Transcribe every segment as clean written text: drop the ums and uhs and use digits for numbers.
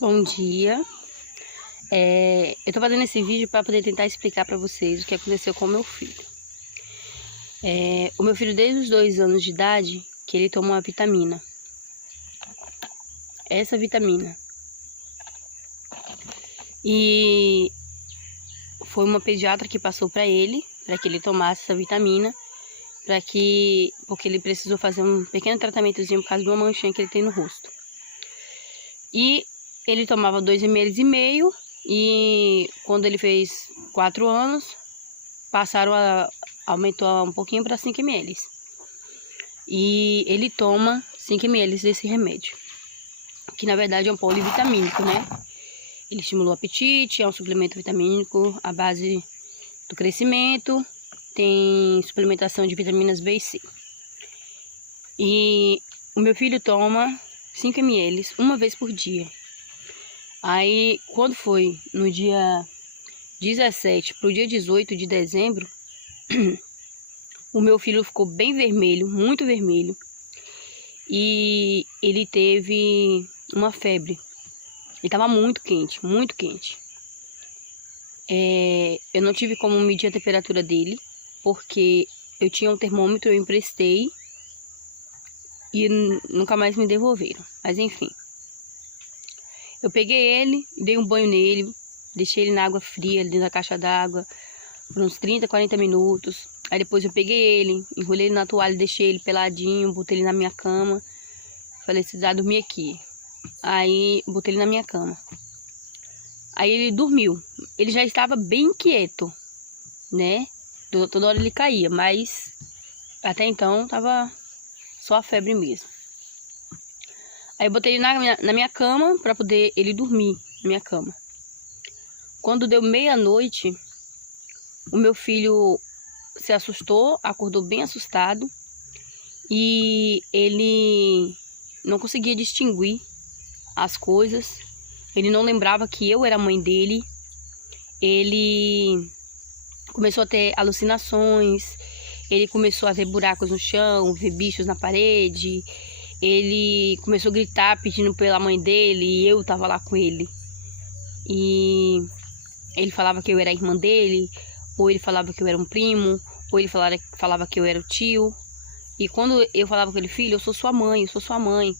Bom dia. Eu tô fazendo esse vídeo para poder tentar explicar para vocês o que aconteceu com o meu filho. O meu filho, desde os 2 anos de idade, que ele toma uma vitamina. Essa vitamina. E foi uma pediatra que passou para ele que ele tomasse essa vitamina, porque ele precisou fazer um pequeno tratamentozinho por causa de uma manchinha que ele tem no rosto. E ele tomava 2,5 ml e quando ele fez 4 anos, aumentou um pouquinho para 5 ml. E ele toma 5 ml desse remédio, que na verdade é um polivitamínico, né? Ele estimula o apetite, é um suplemento vitamínico à base do crescimento, tem suplementação de vitaminas B e C. E o meu filho toma 5 ml uma vez por dia. Aí, quando foi no dia 17 para o dia 18 de dezembro, o meu filho ficou bem vermelho, muito vermelho. E ele teve uma febre. Ele estava muito quente, muito quente. Eu não tive como medir a temperatura dele, porque eu tinha um termômetro, eu emprestei e nunca mais me devolveram. Mas enfim. Eu peguei ele, dei um banho nele, deixei ele na água fria, dentro da caixa d'água, por uns 30, 40 minutos. Aí depois eu peguei ele, enrolei ele na toalha, deixei ele peladinho, botei ele na minha cama. Falei, você vai dormir aqui. Aí botei ele na minha cama. Aí ele dormiu. Ele já estava bem quieto, né? Toda hora ele caía, mas até então tava só a febre mesmo. Aí eu botei ele na minha cama para poder ele dormir na minha cama. Quando deu meia-noite, o meu filho se assustou, acordou bem assustado. E ele não conseguia distinguir as coisas. Ele não lembrava que eu era a mãe dele. Ele começou a ter alucinações. Ele começou a ver buracos no chão, ver bichos na parede. Ele começou a gritar pedindo pela mãe dele e eu tava lá com ele. E ele falava que eu era a irmã dele, ou ele falava que eu era um primo, ou ele falava que eu era o tio. E quando eu falava com ele, filho, eu sou sua mãe, eu sou sua mãe.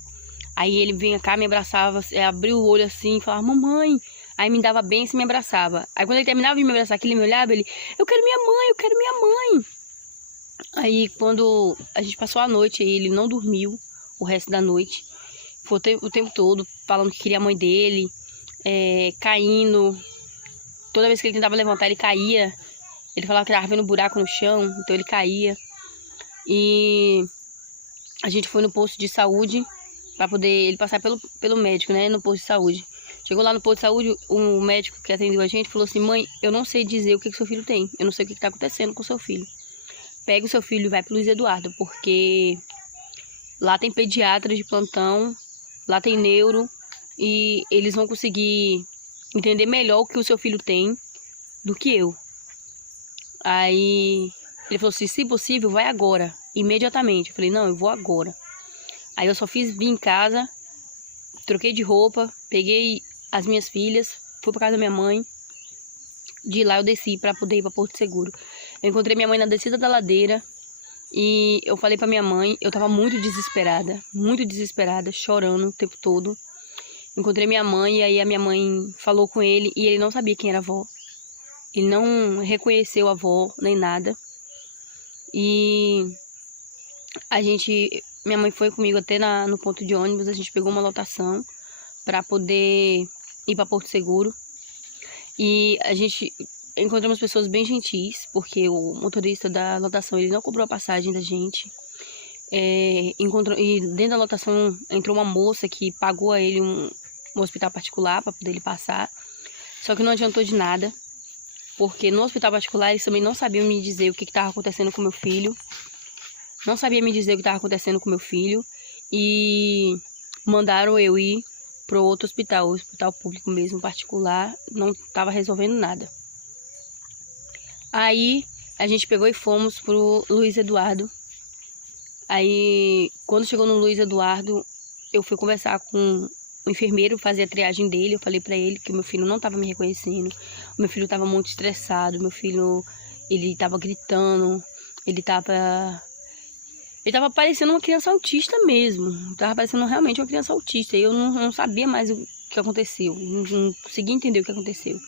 Aí ele vinha cá, me abraçava, abriu o olho assim e falava, mamãe. Aí me dava bem e me abraçava. Aí quando ele terminava de me abraçar, que ele me olhava, ele, eu quero minha mãe, eu quero minha mãe. Aí quando a gente passou a noite, aí ele não dormiu o resto da noite. Foi o tempo todo falando que queria a mãe dele, caindo. Toda vez que ele tentava levantar, ele caía. Ele falava que estava vendo um buraco no chão, então ele caía. E a gente foi no posto de saúde para poder ele passar pelo médico, né? No posto de saúde. Chegou lá no posto de saúde, o médico que atendeu a gente falou assim, mãe, eu não sei dizer o que seu filho tem. Eu não sei o que está acontecendo com o seu filho. Pega o seu filho e vai pro Luiz Eduardo, porque lá tem pediatra de plantão, lá tem neuro, e eles vão conseguir entender melhor o que o seu filho tem do que eu. Aí ele falou assim, se possível, vai agora, imediatamente. Eu falei, não, eu vou agora. Aí eu só fiz vir em casa, troquei de roupa, peguei as minhas filhas, fui pra casa da minha mãe. De lá eu desci pra poder ir pra Porto Seguro. Eu encontrei minha mãe na descida da ladeira e eu falei pra minha mãe, eu tava muito desesperada, chorando o tempo todo. Encontrei minha mãe e aí a minha mãe falou com ele e ele não sabia quem era a avó. Ele não reconheceu a avó nem nada. E minha mãe foi comigo até no ponto de ônibus, a gente pegou uma lotação pra poder ir pra Porto Seguro. E a gente encontramos pessoas bem gentis, porque o motorista da lotação ele não cobrou a passagem da gente. E dentro da lotação entrou uma moça que pagou a ele um hospital particular para poder ele passar. Só que não adiantou de nada, porque no hospital particular eles também não sabiam me dizer o que estava acontecendo com meu filho. Não sabia me dizer o que estava acontecendo com meu filho. E mandaram eu ir pro outro hospital, o hospital público mesmo, particular, não estava resolvendo nada. Aí a gente pegou e fomos pro Luiz Eduardo. Aí quando chegou no Luiz Eduardo, eu fui conversar com o enfermeiro fazer a triagem dele. Eu falei pra ele que o meu filho não tava me reconhecendo. O meu filho tava muito estressado. Meu filho, ele tava gritando. Ele tava parecendo uma criança autista mesmo. Tava parecendo realmente uma criança autista. E eu não sabia mais o que aconteceu. Não conseguia entender o que aconteceu.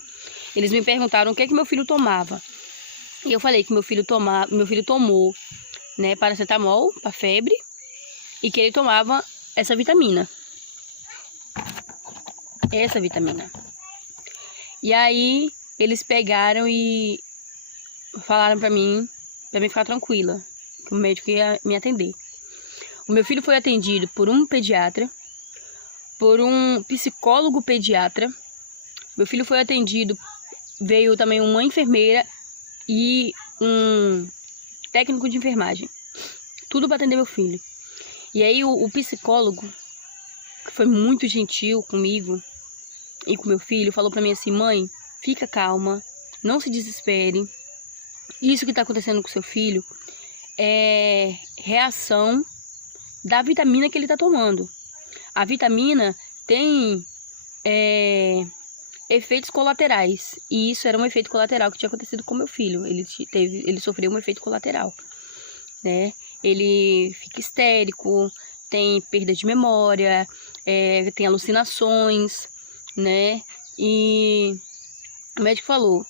Eles me perguntaram o que é que meu filho tomava. E eu falei que meu filho tomou, né, paracetamol para febre e que ele tomava essa vitamina. E aí eles pegaram e falaram para mim ficar tranquila, que o médico ia me atender. O meu filho foi atendido por um pediatra, por um psicólogo pediatra. Meu filho foi atendido, veio também uma enfermeira e um técnico de enfermagem. Tudo para atender meu filho. E aí o psicólogo, que foi muito gentil comigo e com meu filho, falou para mim assim: mãe, fica calma, não se desespere. Isso que está acontecendo com seu filho é reação da vitamina que ele está tomando. A vitamina tem efeitos colaterais. E isso era um efeito colateral que tinha acontecido com meu filho. Ele sofreu um efeito colateral, né? Ele fica histérico, tem perda de memória, tem alucinações, né? E o médico falou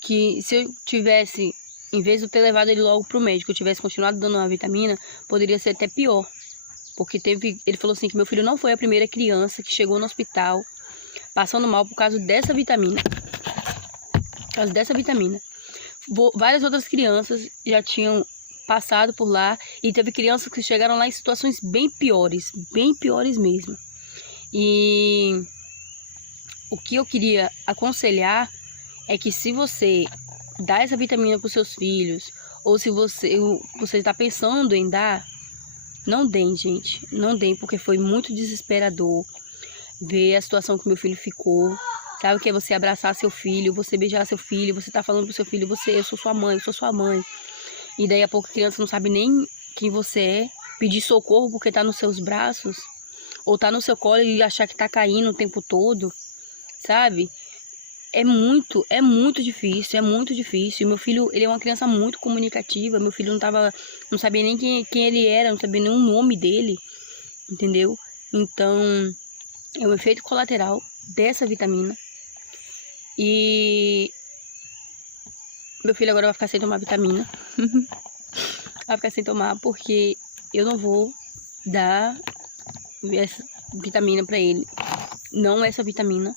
que se eu tivesse, em vez de eu ter levado ele logo pro médico, eu tivesse continuado dando uma vitamina, poderia ser até pior. Porque ele falou assim que meu filho não foi a primeira criança que chegou no hospital passando mal por causa dessa vitamina. Várias outras crianças já tinham passado por lá e teve crianças que chegaram lá em situações bem piores mesmo. E o que eu queria aconselhar é que se você dá essa vitamina para os seus filhos, ou se você está pensando em dar, não deem, gente. Não deem, porque foi muito desesperador ver a situação que meu filho ficou. Sabe o que é você abraçar seu filho, você beijar seu filho, você tá falando pro seu filho, eu sou sua mãe, eu sou sua mãe. E daí a pouco a criança não sabe nem quem você é, pedir socorro porque tá nos seus braços, ou tá no seu colo e achar que tá caindo o tempo todo, sabe? É muito difícil, E meu filho, ele é uma criança muito comunicativa, meu filho não sabia nem quem ele era, não sabia nem o nome dele, entendeu? Então, é um efeito colateral dessa vitamina. E meu filho agora vai ficar sem tomar vitamina. Vai ficar sem tomar porque eu não vou dar essa vitamina pra ele. Não essa vitamina,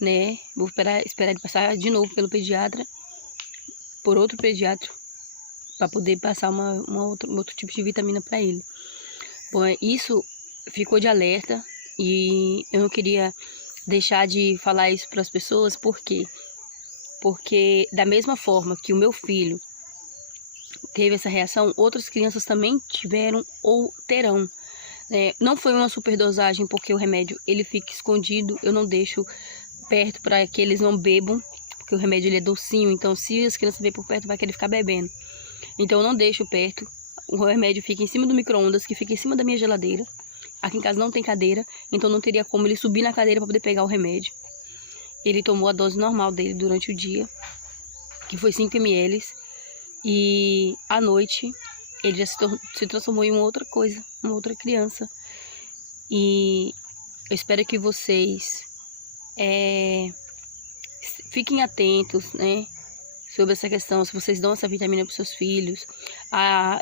né? Vou esperar ele passar de novo pelo pediatra, por outro pediatra, para poder passar um outro tipo de vitamina pra ele. Bom, isso ficou de alerta e eu não queria deixar de falar isso para as pessoas. Por quê? Porque da mesma forma que o meu filho teve essa reação, outras crianças também tiveram ou terão. Não foi uma superdosagem, porque o remédio ele fica escondido, eu não deixo perto para que eles não bebam, porque o remédio ele é docinho, então se as crianças verem por perto vai querer ficar bebendo. Então eu não deixo perto, o remédio fica em cima do micro-ondas, que fica em cima da minha geladeira. Aqui em casa não tem cadeira, então não teria como ele subir na cadeira para poder pegar o remédio. Ele tomou a dose normal dele durante o dia, que foi 5 ml. E à noite ele já se transformou em uma outra coisa, uma outra criança. E eu espero que vocês fiquem atentos, né, sobre essa questão. Se vocês dão essa vitamina para os seus filhos.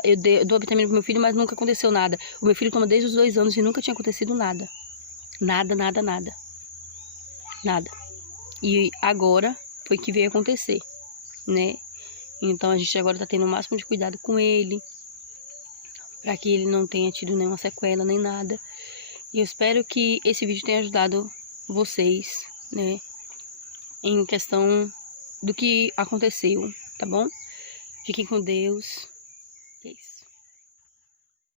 Eu dou a vitamina para meu filho, mas nunca aconteceu nada. O meu filho toma desde os 2 anos e nunca tinha acontecido nada. Nada. E agora foi que veio acontecer, né? Então a gente agora tá tendo o máximo de cuidado com ele, para que ele não tenha tido nenhuma sequela, nem nada. E eu espero que esse vídeo tenha ajudado vocês, né, em questão do que aconteceu, tá bom? Fiquem com Deus. É isso.